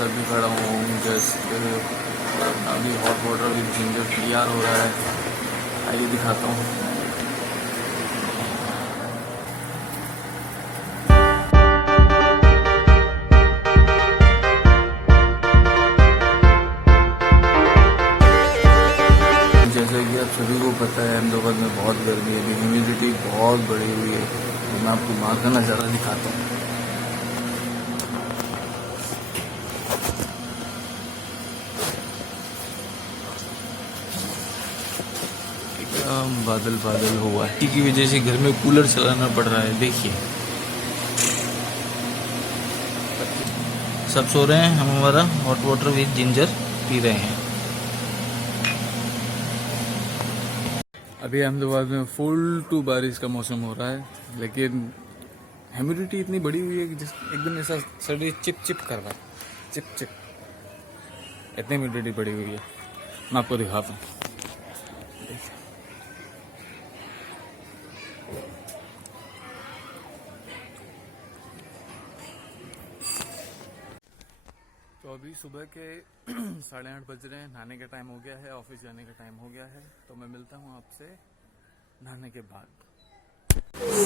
साथ भी खड़ा हूँ। जैसे अभी हॉट वाटर विद जिंजर तैयार हो रहा है, आइए दिखाता हूँ। जैसे कि आप सभी को पता है, अहमदाबाद में बहुत गर्मी है, ह्यूमिडिटी बहुत बढ़ी हुई है। तो मैं आपको बाहर का नज़ारा दिखाता हूँ। एकदम बादल बादल हुआ है, की वजह से घर में कूलर चलाना पड़ रहा है। देखिए सब सो रहे हैं, हम हमारा hot water with ginger P रहे हैं। अभी अहमदाबाद में फुल टू बारिश का मौसम हो रहा है, लेकिन ह्यूमिडिटी इतनी बढ़ी हुई है कि एकदम ऐसा शरीर चिप चिप कर रहा है, चिप चिप, इतनी ह्यूमिडिटी बढ़ी हुई है। मैं आपको दिखाता हूँ। तो अभी सुबह के 8:30 बज रहे हैं, नहाने का टाइम हो गया है, ऑफिस जाने का टाइम हो गया है। तो मैं मिलता हूँ आपसे नहाने के बाद।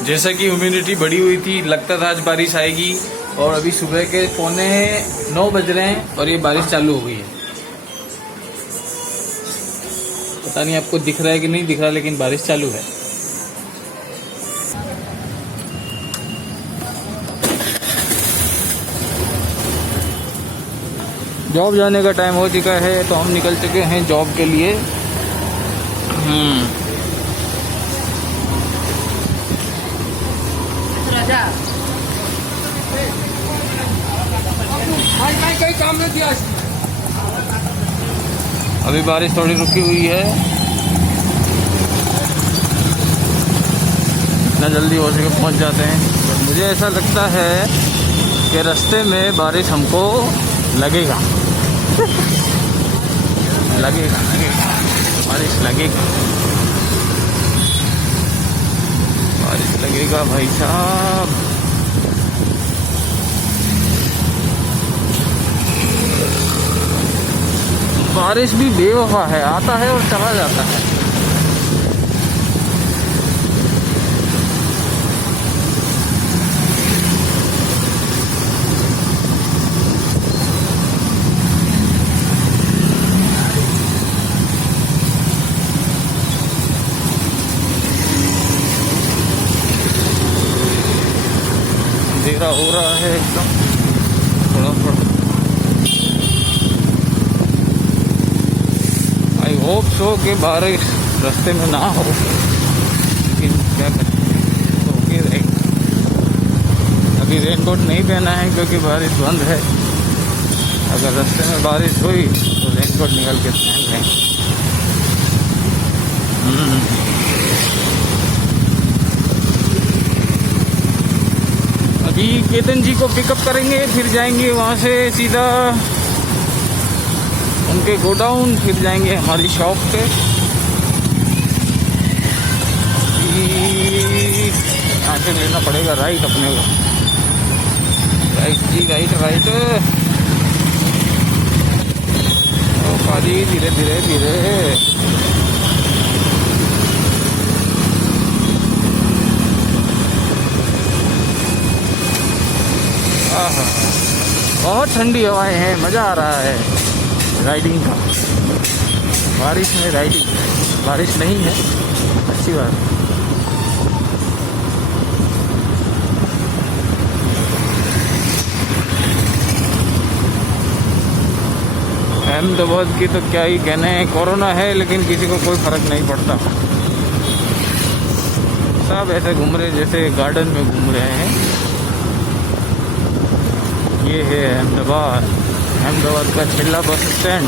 जैसा कि ह्यूमिडिटी बढ़ी हुई थी, लगता था आज बारिश आएगी, और अभी सुबह के 8:45 बज रहे हैं और ये बारिश चालू हो गई है। पता नहीं आपको दिख रहा है कि नहीं दिख रहा, लेकिन बारिश चालू है। जॉब जाने का टाइम हो चुका है, तो हम निकल चुके हैं जॉब के लिए। काम नहीं किया। अभी बारिश थोड़ी रुकी हुई है, जितना जल्दी हो सके पहुंच जाते हैं। मुझे ऐसा लगता है कि रास्ते में बारिश हमको लगेगा। लगेगा बारिश लगेगा, बारिश लगेगा भाई साहब। बारिश भी बेवफा है, आता है और चला जाता है। अंधेरा हो रहा है एकदम थोड़ा थोड़ा। आई होप सो कि बारिश रास्ते में ना हो, लेकिन क्या करें, तो ओके रहेगी। अभी रेनकोट नहीं पहना है क्योंकि बारिश बंद है। अगर रास्ते में बारिश हुई तो रेनकोट निकाल के पहन लेंगे। अभी केतन जी को पिकअप करेंगे, फिर जाएंगे वहाँ से सीधा उनके गोडाउन, फिर जाएंगे हमारी शॉप पे। यहाँ से लेना पड़ेगा राइट अपने को, राइट जी, राइट राइट। धीरे धीरे धीरे। बहुत ठंडी हवाएं हैं, मज़ा आ रहा है राइडिंग का। बारिश में राइडिंग, बारिश नहीं है, अच्छी बात है। अहमदाबाद की तो क्या ही कहने हैं, कोरोना है लेकिन किसी को कोई फर्क नहीं पड़ता। सब ऐसे घूम रहे जैसे गार्डन में घूम रहे हैं। ये है अहमदाबाद, अहमदाबाद का छेला bus stand,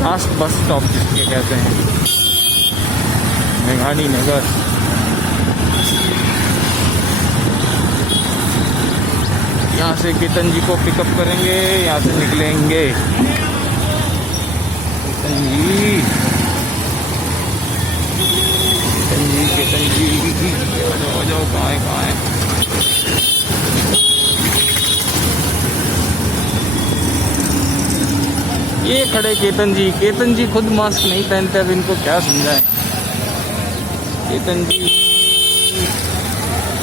last bus stop जिसके कहते हैं, मेघानी नगर। यहाँ से केतन जी को पिकअप करेंगे, यहाँ से निकलेंगे। केतन जी, केतन जी आ जाओ, कहाँ है। ये खड़े केतन जी खुद मास्क नहीं पहनते, अब इनको क्या समझाएं।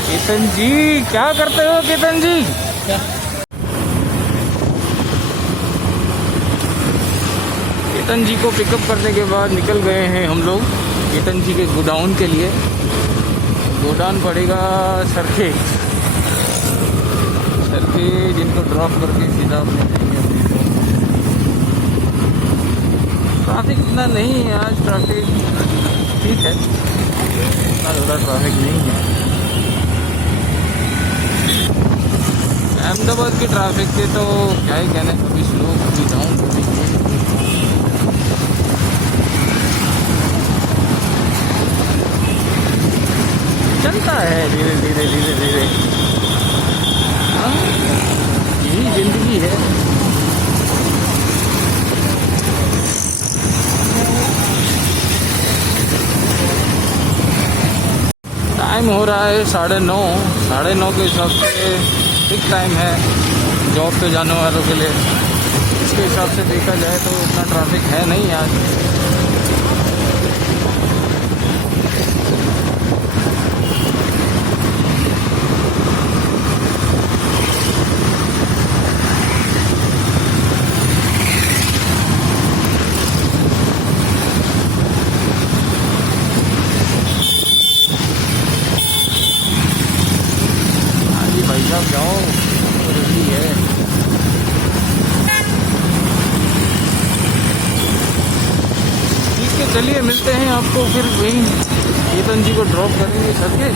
केतन जी क्या करते हो केतन जी? केतन जी को पिकअप करने के बाद निकल गए हैं हम लोग केतन जी के गोडाउन के लिए। गोडाउन पड़ेगा सरखे, जिनको ड्रॉप करके सीधा अपने ट्रैफिक इतना नहीं है आज, ट्रैफिक ठीक है, इतना ज़्यादा ट्रैफिक नहीं है। अहमदाबाद के ट्रैफिक के तो क्या ही कहने, कभी स्लो कभी डाउन कभी चलता है धीरे धीरे। हाँ, यही जिंदगी है। टाइम हो रहा है 9:30 के हिसाब से ठीक टाइम है जॉब पे जाने वालों के लिए। इसके हिसाब से देखा जाए तो इतना ट्रैफिक है नहीं आज। भाई साहब जाओ, जल्दी है। ठीक है, चलिए मिलते हैं आपको फिर वहीं केतन जी को ड्रॉप करेंगे करके,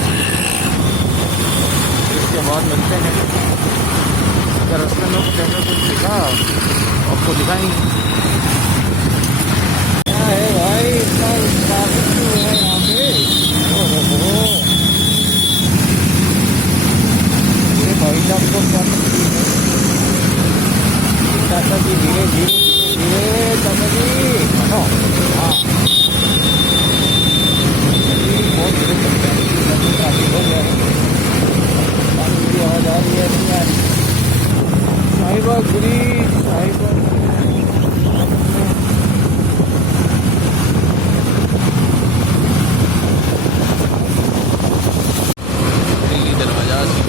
इसके बाद मिलते हैं। अगर रास्ते में कुछ ऐसा कुछ दिखा आपको दिखाएंगे। क्या है भाई, इतना ट्रैफिक क्यों है यहाँ पे? भाई साहब को क्या तकलीफ है? चाचा जी धीरे चाचा जी। हाँ बहुत धीरे चलते हैं, ट्रैफिक हो गया है। पानी की आवाज़ आ रही है नहीं आ रही? साहिबा गिरी साहिबा दिल्ली दरवाजा में भी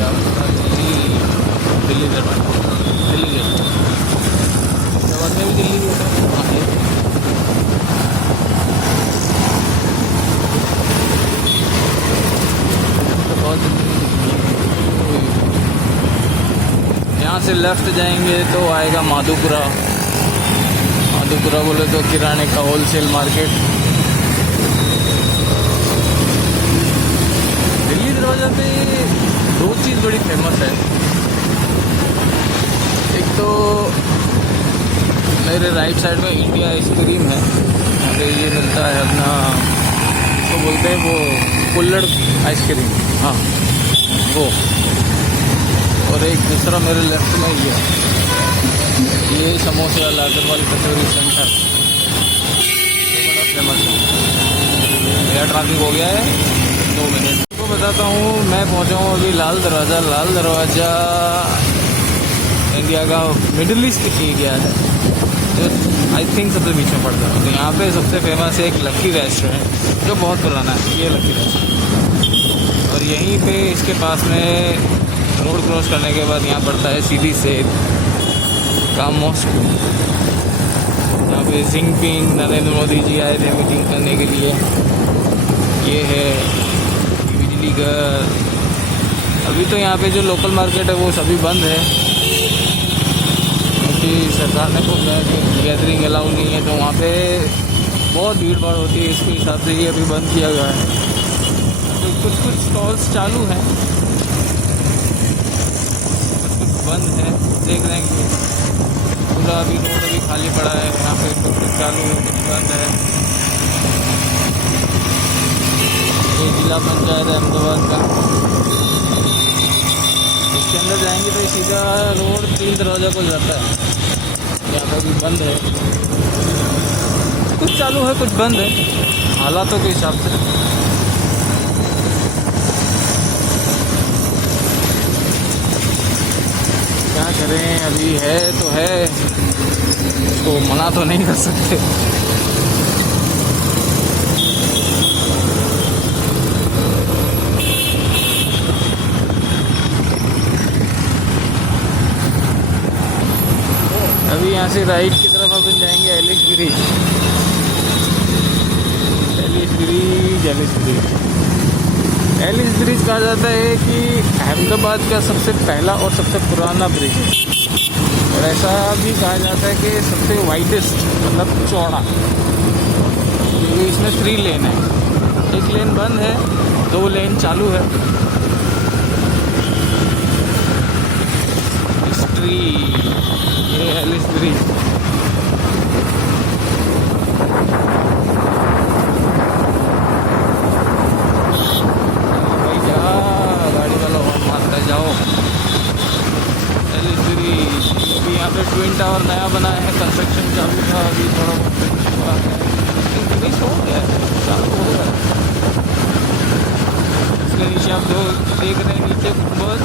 दिल्ली तो बहुत यहाँ से लेफ्ट जाएंगे तो आएगा माधोपुरा बोले तो किराने का होलसेल मार्केट। दिल्ली दरवाजा पे दो चीज़ बड़ी फेमस है। एक तो मेरे राइट साइड में इंडिया आइसक्रीम है, यहाँ पे ये मिलता है अपना, तो बोलते हैं वो कुल्हड़ आइसक्रीम, हाँ वो। और एक दूसरा मेरे लेफ्ट में ये समोसे वाला अग्रवाल कचौरी सेंटर, ये बड़ा फेमस है। मेरा ट्रैफिक हो गया है 2 मिनट। आपको बताता हूँ, मैं पहुँचा हूँ अभी लाल दरवाज़ा इंडिया का मिडिल ईस्ट एरिया है, जो आई थिंक सबसे पीछे पड़ता है। तो यहाँ पे सबसे फेमस है एक लक्की रेस्टोरेंट, जो बहुत पुराना है, ये लक्की रेस्टोरेंट। और यहीं पे इसके पास में रोड क्रॉस करने के बाद यहाँ पड़ता है सीधी से का मॉस्क। यहाँ पे जिनपिंग नरेंद्र मोदी जी आए थे मीटिंग करने के लिए। ये है बिजली घर। अभी तो यहाँ पे जो लोकल मार्केट है वो सभी बंद है, सरकार ने को गैदरिंग अलाउ नहीं है, तो वहाँ पे बहुत भीड़ भाड़ होती है। इसके हिसाब से ये अभी बंद किया गया है। तो कुछ स्टॉल्स चालू हैं, कुछ बंद है। देख रहे हैं पूरा अभी रोड अभी खाली पड़ा है। यहाँ पे कुछ चालू है, कुछ बंद है। ये जिला पंचायत है अहमदाबाद का। इसके अंदर जाएंगे तो सीधा रोड 3 दरवाजा को जाता है। यहाँ पर भी बंद है, कुछ चालू है कुछ बंद है, हालातों के हिसाब से। क्या करें करें, अभी है तो है, तो मना तो नहीं कर सकते। अभी यहाँ से राइट की तरफ अपन जाएंगे एलिस ब्रिज। एलिस ब्रिज कहा जाता है कि अहमदाबाद का सबसे पहला और सबसे पुराना ब्रिज है, और ऐसा भी कहा जाता है कि सबसे वाइडेस्ट, मतलब चौड़ा, क्योंकि इसमें 3 लेन है। एक लेन बंद है, 2 लेन चालू है। हिस्ट्री, ये एलिस ब्रिज। ट्विन टावर नया बना है, कंस्ट्रक्शन चालू था, अभी थोड़ा बहुत फिनिश हुआ है, फिनिश हो गया है, चालू हो गया। इसके नीचे आप देख रहे हैं, नीचे गुंबद,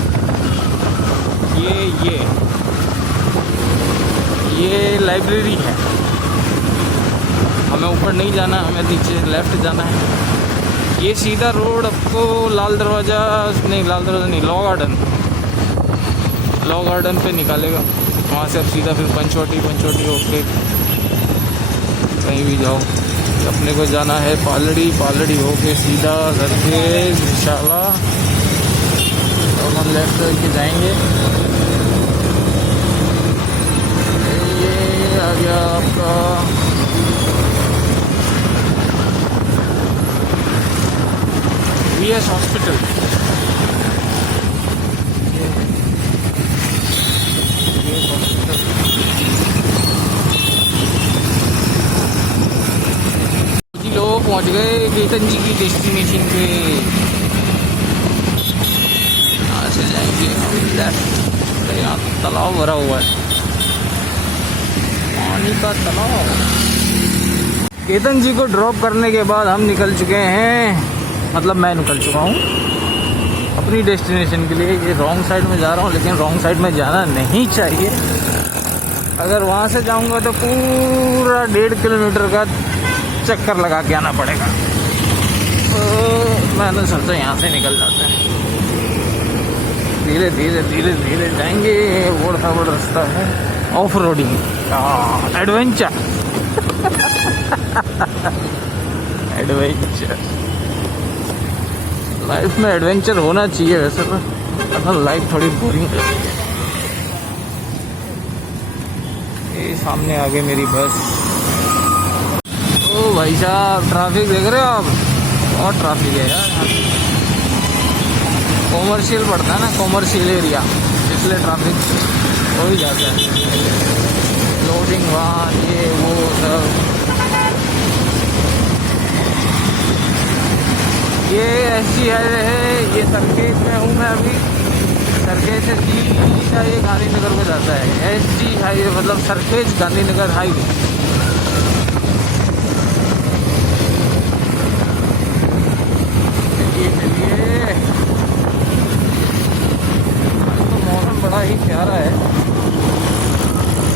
ये लाइब्रेरी है। हमें ऊपर नहीं जाना, हमें नीचे लेफ्ट जाना है। ये सीधा रोड आपको लाल दरवाज़ा नहीं, लॉ गार्डन पे निकालेगा। वहाँ से अब सीधा फिर पंचवटी होके कहीं भी जाओ। अपने को जाना है पालड़ी होके सीधा सरखेज विशाला, तो हम लेफ्ट करके जाएंगे। ये आ गया आपका VS हॉस्पिटल। पहुंच गए केतन जी की डेस्टिनेशन पे। यहाँ से जाएंगे हम लेफ्ट। यहाँ तालाब भरा हुआ है, पानी का तालाब। केतन जी को ड्रॉप करने के बाद हम निकल चुके हैं, मतलब मैं निकल चुका हूँ अपनी डेस्टिनेशन के लिए। ये रॉन्ग साइड में जा रहा हूँ, लेकिन रॉन्ग साइड में जाना नहीं चाहिए। अगर वहाँ से जाऊँगा तो पूरा 1.5 किलोमीटर का चक्कर लगा के आना पड़ेगा, तो मैंने सोचा यहाँ से निकल जाते हैं। धीरे जाएंगे, बड़ा बड़ा रास्ता है, ऑफ रोडिंग, एडवेंचर। लाइफ में एडवेंचर होना चाहिए, वैसे तो लाइफ थोड़ी बोरिंग है। ये सामने आगे मेरी बस। ओ भाई साहब, ट्रैफिक देख रहे हो आप, बहुत ट्रैफिक है यार। कॉमर्शियल पड़ता है ना, कॉमर्शियल एरिया, इसलिए ट्रैफिक हो ही जाता है। लोडिंग वाहन, ये वो सब। ये SG हाईवे है, ये सरखेज में हूँ मैं अभी। सरखेज से सीधा ये गांधीनगर में जाता है। SG हाईवे मतलब सरखेज गांधीनगर हाईवे। बड़ा ही प्यारा है,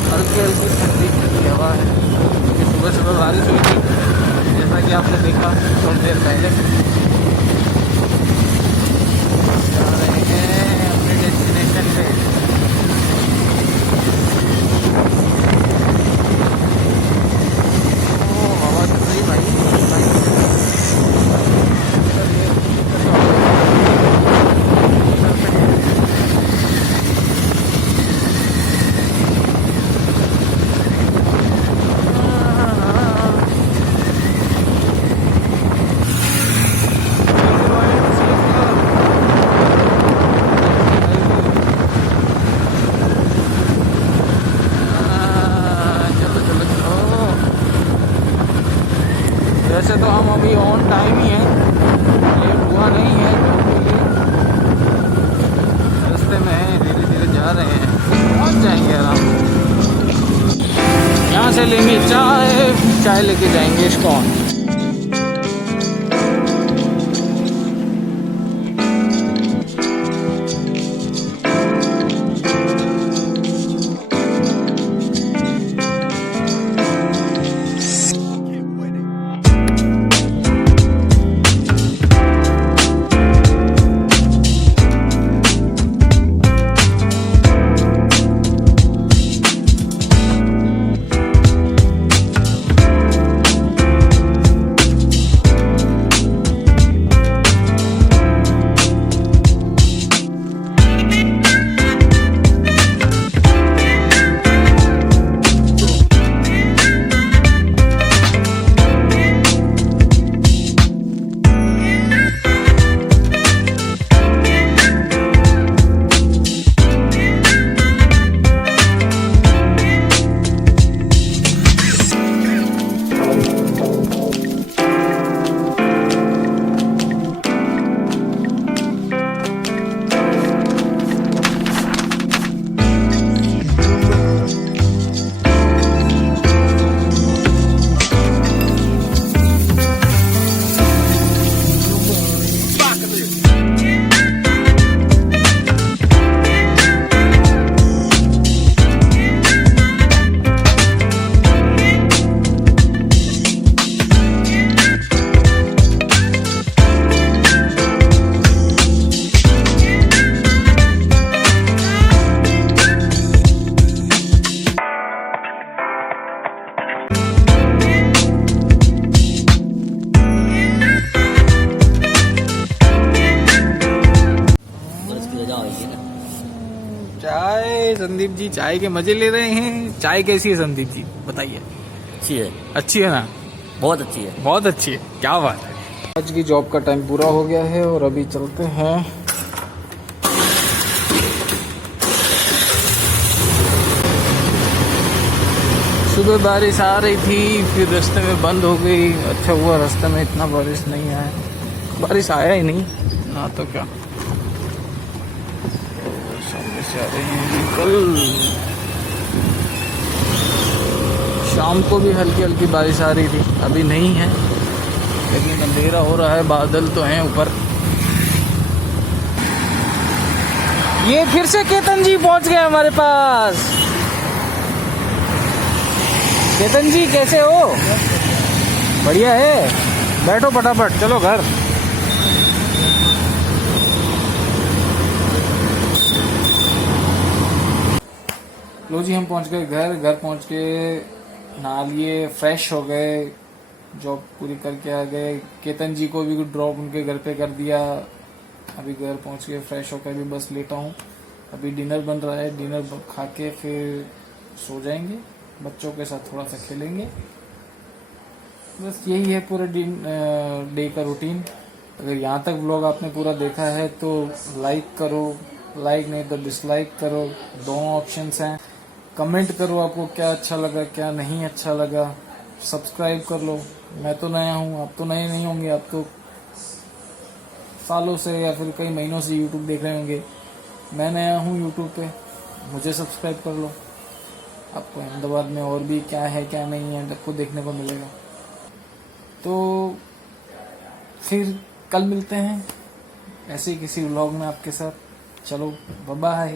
हल्की ठंडी हवा है। सुबह बारिश हुई थी, जैसा कि आपने देखा थोड़ी देर पहले। जा रहे हैं अपने डेस्टिनेशन पे। ओ हवा चल रही भाई। वैसे तो हम अभी ऑन टाइम ही हैं, लेट हुआ नहीं है, रास्ते में हैं, धीरे जा रहे हैं, पहुंच जाएंगे आराम से। यहाँ से लेंगे चाय लेके जाएंगे इस्कॉन। चाय, संदीप जी चाय के मजे ले रहे हैं। चाय कैसी है संदीप जी, बताइए। अच्छी है, अच्छी है ना? बहुत अच्छी है। बहुत अच्छी है, क्या बात है। आज की जॉब का टाइम पूरा हो गया है और अभी चलते हैं। सुबह बारिश आ रही थी, फिर रास्ते में बंद हो गई। अच्छा हुआ रास्ते में इतना बारिश नहीं आया, बारिश आया ही नहीं ना तो क्या। सामने से आ रहे हैं कल शाम को भी हल्की हल्की बारिश आ रही थी, अभी नहीं है लेकिन अंधेरा हो रहा है, बादल तो हैं ऊपर। ये फिर से केतन जी पहुंच गए हमारे पास। केतन जी कैसे हो? बढ़िया है, बैठो फटाफट, चलो घर। लो जी, हम पहुंच गए घर पहुंच के नहा लिए, फ्रेश हो गए, जॉब पूरी करके आ गए। केतन जी को भी ड्रॉप उनके घर पे कर दिया। अभी घर पहुंच के फ्रेश होकर अभी बस लेटा हूँ। अभी डिनर बन रहा है, डिनर खा के फिर सो जाएंगे, बच्चों के साथ थोड़ा सा खेलेंगे। बस यही है पूरा डे का रूटीन। अगर यहाँ तक व्लॉग आपने पूरा देखा है तो लाइक करो, लाइक नहीं तो डिसलाइक करो, दोनों ऑप्शंस हैं। कमेंट करो आपको क्या अच्छा लगा क्या नहीं अच्छा लगा। सब्सक्राइब कर लो। मैं तो नया हूँ, आप तो नए नहीं होंगे, आप तो सालों से या फिर कई महीनों से यूट्यूब देख रहे होंगे। मैं नया हूँ यूट्यूब पे, मुझे सब्सक्राइब कर लो। आपको अहमदाबाद में और भी क्या है क्या नहीं है आपको देखने को मिलेगा। तो फिर कल मिलते हैं ऐसे ही किसी व्लॉग में आपके साथ। चलो बाय बाय।